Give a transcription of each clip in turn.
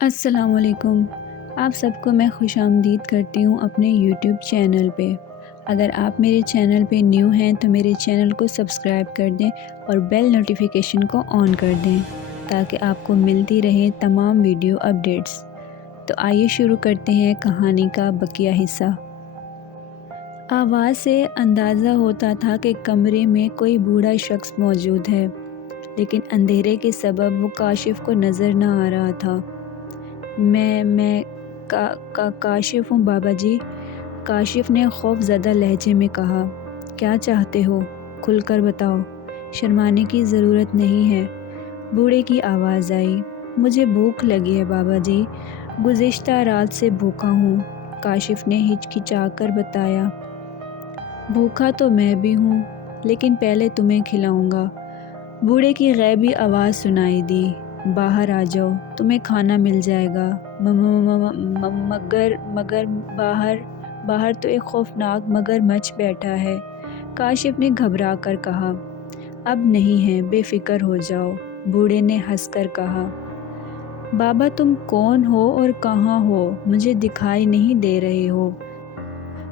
السلام علیکم۔ آپ سب کو میں خوش آمدید کرتی ہوں اپنے یوٹیوب چینل پہ۔ اگر آپ میرے چینل پہ نیو ہیں تو میرے چینل کو سبسکرائب کر دیں اور بیل نوٹیفیکیشن کو آن کر دیں تاکہ آپ کو ملتی رہیں تمام ویڈیو اپڈیٹس۔ تو آئیے شروع کرتے ہیں کہانی کا بقیہ حصہ۔ آواز سے اندازہ ہوتا تھا کہ کمرے میں کوئی بوڑھا شخص موجود ہے، لیکن اندھیرے کے سبب وہ کاشف کو نظر نہ آ رہا تھا۔ میں کاشف ہوں بابا جی، کاشف نے خوف زدہ لہجے میں کہا۔ کیا چاہتے ہو؟ کھل کر بتاؤ، شرمانے کی ضرورت نہیں ہے، بوڑھے کی آواز آئی۔ مجھے بھوک لگی ہے بابا جی، گزشتہ رات سے بھوکا ہوں، کاشف نے ہچکچا کر بتایا۔ بھوکا تو میں بھی ہوں، لیکن پہلے تمہیں کھلاؤں گا۔ بوڑھے کی غیبی آواز سنائی دی۔ باہر آ جاؤ، تمہیں کھانا مل جائے گا۔ مگر باہر تو ایک خوفناک مگرمچھ بیٹھا ہے، کاشف نے گھبرا کر کہا۔ اب نہیں ہے، بے فکر ہو جاؤ، بوڑھے نے ہنس کر کہا۔ بابا تم کون ہو اور کہاں ہو؟ مجھے دکھائی نہیں دے رہے ہو۔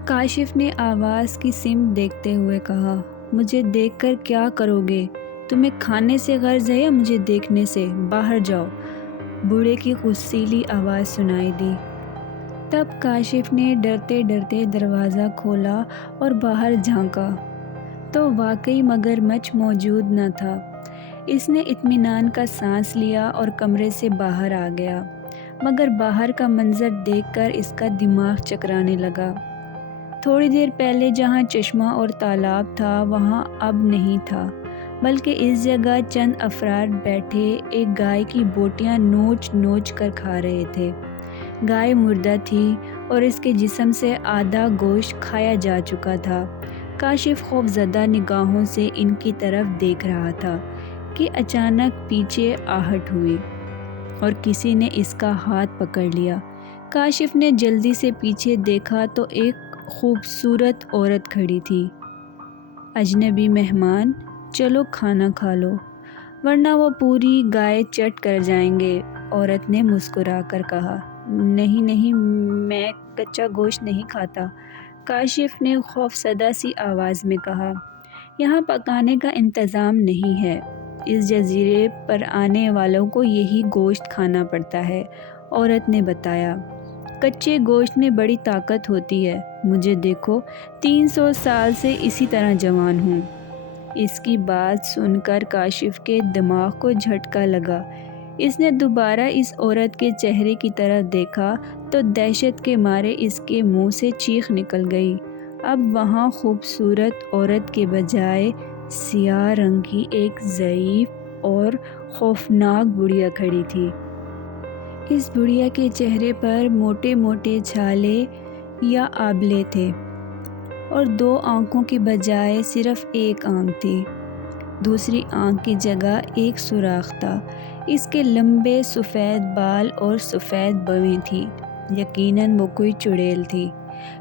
کاشف نے آواز کی سمت دیکھتے ہوئے کہا۔ مجھے دیکھ کر کیا کرو گے؟ تمہیں کھانے سے غرض ہے یا مجھے دیکھنے سے؟ باہر جاؤ، بوڑھے کی غصیلی آواز سنائی دی۔ تب کاشف نے ڈرتے ڈرتے دروازہ کھولا اور باہر جھانکا تو واقعی مگرمچھ موجود نہ تھا۔ اس نے اطمینان کا سانس لیا اور کمرے سے باہر آ گیا، مگر باہر کا منظر دیکھ کر اس کا دماغ چکرانے لگا۔ تھوڑی دیر پہلے جہاں چشمہ اور تالاب تھا وہاں اب نہیں تھا، بلکہ اس جگہ چند افراد بیٹھے ایک گائے کی بوٹیاں نوچ نوچ کر کھا رہے تھے۔ گائے مردہ تھی اور اس کے جسم سے آدھا گوشت کھایا جا چکا تھا۔ کاشف خوف زدہ نگاہوں سے ان کی طرف دیکھ رہا تھا کہ اچانک پیچھے آہٹ ہوئی اور کسی نے اس کا ہاتھ پکڑ لیا۔ کاشف نے جلدی سے پیچھے دیکھا تو ایک خوبصورت عورت کھڑی تھی۔ اجنبی مہمان، چلو کھانا کھا لو، ورنہ وہ پوری گائے چٹ کر جائیں گے، عورت نے مسکرا کر کہا۔ نہیں، میں کچا گوشت نہیں کھاتا، کاشف نے خوفزدہ سی آواز میں کہا۔ یہاں پکانے کا انتظام نہیں ہے، اس جزیرے پر آنے والوں کو یہی گوشت کھانا پڑتا ہے، عورت نے بتایا۔ کچے گوشت میں بڑی طاقت ہوتی ہے، مجھے دیکھو، 300 سال سے اسی طرح جوان ہوں۔ اس کی بات سن کر کاشف کے دماغ کو جھٹکا لگا۔ اس نے دوبارہ اس عورت کے چہرے کی طرف دیکھا تو دہشت کے مارے اس کے منہ سے چیخ نکل گئی۔ اب وہاں خوبصورت عورت کے بجائے سیاہ رنگ کی ایک ضعیف اور خوفناک بڑھیا کھڑی تھی۔ اس بڑھیا کے چہرے پر موٹے موٹے چھالے یا آبلے تھے اور 2 آنکھوں کی بجائے صرف ایک آنکھ تھی۔ دوسری آنکھ کی جگہ ایک سوراخ تھا۔ اس کے لمبے سفید بال اور سفید بویں تھیں، یقیناً وہ کوئی چڑیل تھی۔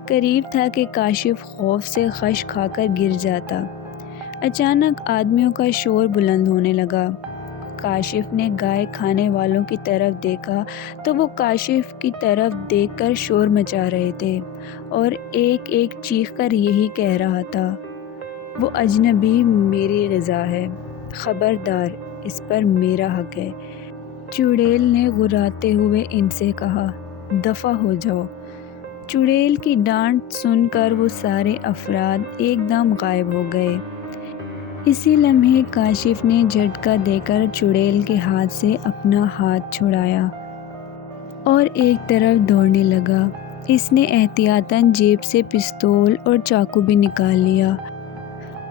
قریب تھا کہ کاشف خوف سے خش کھا کر گر جاتا۔ اچانک آدمیوں کا شور بلند ہونے لگا۔ کاشف نے گائے کھانے والوں کی طرف دیکھا تو وہ کاشف کی طرف دیکھ کر شور مچا رہے تھے اور ایک ایک چیخ کر یہی کہہ رہا تھا، وہ اجنبی میری غذا ہے، خبردار، اس پر میرا حق ہے۔ چڑیل نے غراتے ہوئے ان سے کہا، دفع ہو جاؤ۔ چڑیل کی ڈانٹ سن کر وہ سارے افراد ایک دم غائب ہو گئے۔ اسی لمحے کاشف نے جھٹکا دے کر چڑیل کے ہاتھ سے اپنا ہاتھ چھڑایا اور ایک طرف دوڑنے لگا۔ اس نے احتیاطاً جیب سے پستول اور چاقو بھی نکال لیا۔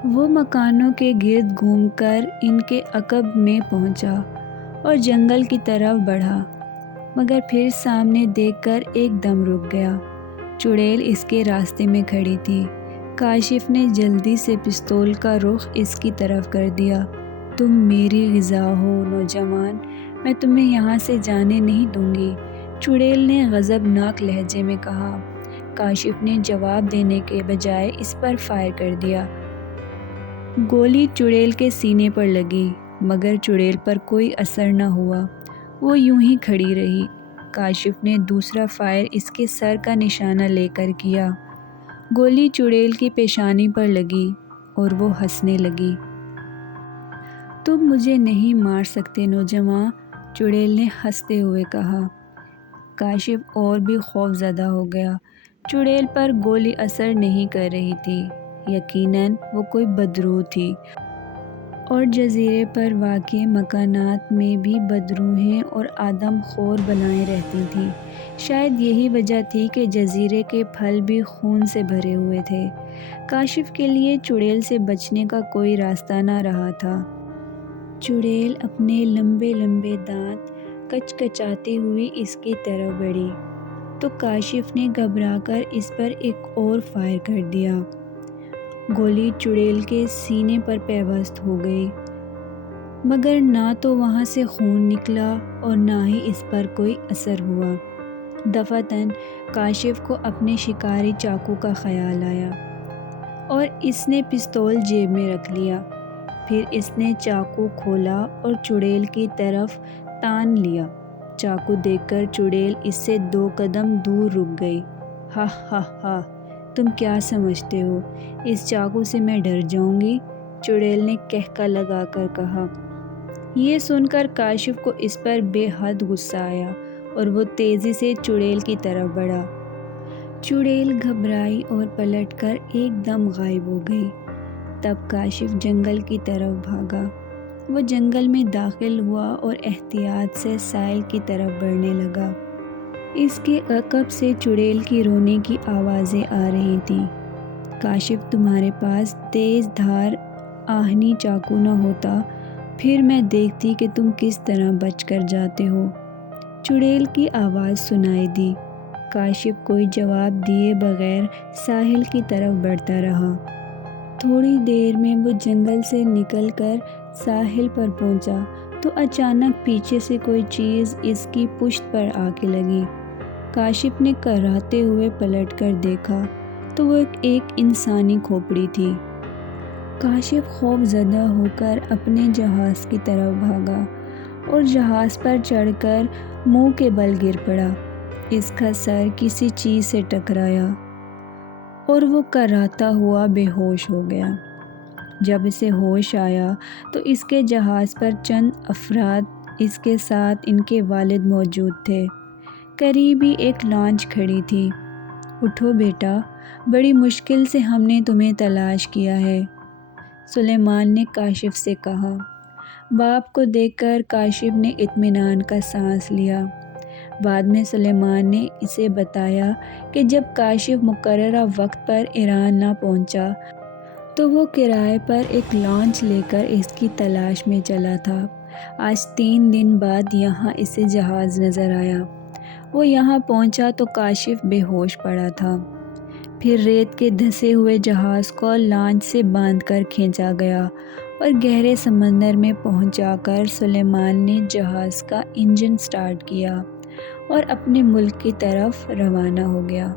وہ مکانوں کے گرد گھوم کر ان کے عقب میں پہنچا اور جنگل کی طرف بڑھا، مگر پھر سامنے دیکھ کر ایک دم رک گیا۔ چڑیل اس کے راستے میں کھڑی تھی۔ کاشف نے جلدی سے پستول کا رخ اس کی طرف کر دیا۔ تم میری غذا ہو نوجوان، میں تمہیں یہاں سے جانے نہیں دوں گی، چڑیل نے غضبناک لہجے میں کہا۔ کاشف نے جواب دینے کے بجائے اس پر فائر کر دیا۔ گولی چڑیل کے سینے پر لگی، مگر چڑیل پر کوئی اثر نہ ہوا۔ وہ یوں ہی کھڑی رہی، کاشف نے دوسرا فائر اس کے سر کا نشانہ لے کر کیا۔ گولی چڑیل کی پیشانی پر لگی اور وہ ہنسنے لگی۔ تم مجھے نہیں مار سکتے نوجواں، چڑیل نے ہنستے ہوئے کہا۔ کاشف اور بھی خوف زدہ ہو گیا۔ چڑیل پر گولی اثر نہیں کر رہی تھی۔ یقیناً وہ کوئی بدروح تھی اور جزیرے پر واقع مکانات میں بھی بدروحیں اور آدم خور بلائیں رہتی تھیں۔ شاید یہی وجہ تھی کہ جزیرے کے پھل بھی خون سے بھرے ہوئے تھے۔ کاشف کے لیے چڑیل سے بچنے کا کوئی راستہ نہ رہا تھا۔ چڑیل اپنے لمبے لمبے دانت کچکچاتی ہوئی اس کی طرف بڑھی تو کاشف نے گھبرا کر اس پر ایک اور فائر کر دیا۔ گولی چڑیل کے سینے پر پیوست ہو گئی، مگر نہ تو وہاں سے خون نکلا اور نہ ہی اس پر کوئی اثر ہوا۔ دفعتاً کاشف کو اپنے شکاری چاقو کا خیال آیا اور اس نے پستول جیب میں رکھ لیا۔ پھر اس نے چاقو کھولا اور چڑیل کی طرف تان لیا۔ چاقو دیکھ کر چڑیل اس سے 2 قدم دور رک گئی۔ ہا ہا ہا، تم کیا سمجھتے ہو اس چاقو سے میں ڈر جاؤں گی؟ چڑیل نے کہکا لگا کر کہا۔ یہ سن کر کاشف کو اس پر بے حد غصہ آیا اور وہ تیزی سے چڑیل کی طرف بڑھا۔ چڑیل گھبرائی اور پلٹ کر ایک دم غائب ہو گئی۔ تب کاشف جنگل کی طرف بھاگا۔ وہ جنگل میں داخل ہوا اور احتیاط سے ساحل کی طرف بڑھنے لگا۔ اس کے عقب سے چڑیل کی رونے کی آوازیں آ رہی تھیں۔ کاشف، تمہارے پاس تیز دھار آہنی چاقو نہ ہوتا، پھر میں دیکھتی کہ تم کس طرح بچ کر جاتے ہو۔ چڑیل کی آواز سنائی دی۔ کاشف کوئی جواب دیے بغیر ساحل کی طرف بڑھتا رہا۔ تھوڑی دیر میں وہ جنگل سے نکل کر ساحل پر پہنچا تو اچانک پیچھے سے کوئی چیز اس کی پشت پر آ کے لگی۔ کاشف نے کراہتے ہوئے پلٹ کر دیکھا تو وہ ایک انسانی کھوپڑی تھی۔ کاشف خوف زدہ ہو کر اپنے جہاز کی طرف بھاگا اور جہاز پر چڑھ کر منہ کے بل گر پڑا۔ اس کا سر کسی چیز سے ٹکرایا اور وہ کراہتا ہوا بے ہوش ہو گیا۔ جب اسے ہوش آیا تو اس کے جہاز پر چند افراد، اس کے ساتھ ان کے والد موجود تھے۔ قریب ہی ایک لانچ کھڑی تھی۔ اٹھو بیٹا، بڑی مشکل سے ہم نے تمہیں تلاش کیا ہے، سلیمان نے کاشف سے کہا۔ باپ کو دیکھ کر کاشف نے اطمینان کا سانس لیا۔ بعد میں سلیمان نے اسے بتایا کہ جب کاشف مقررہ وقت پر ایران نہ پہنچا تو وہ کرائے پر ایک لانچ لے کر اس کی تلاش میں چلا تھا۔ آج 3 دن بعد یہاں اسے جہاز نظر آیا۔ وہ یہاں پہنچا تو کاشف بے ہوش پڑا تھا۔ پھر ریت کے دھسے ہوئے جہاز کو لانچ سے باندھ کر کھینچا گیا اور گہرے سمندر میں پہنچا کر سلیمان نے جہاز کا انجن سٹارٹ کیا اور اپنے ملک کی طرف روانہ ہو گیا۔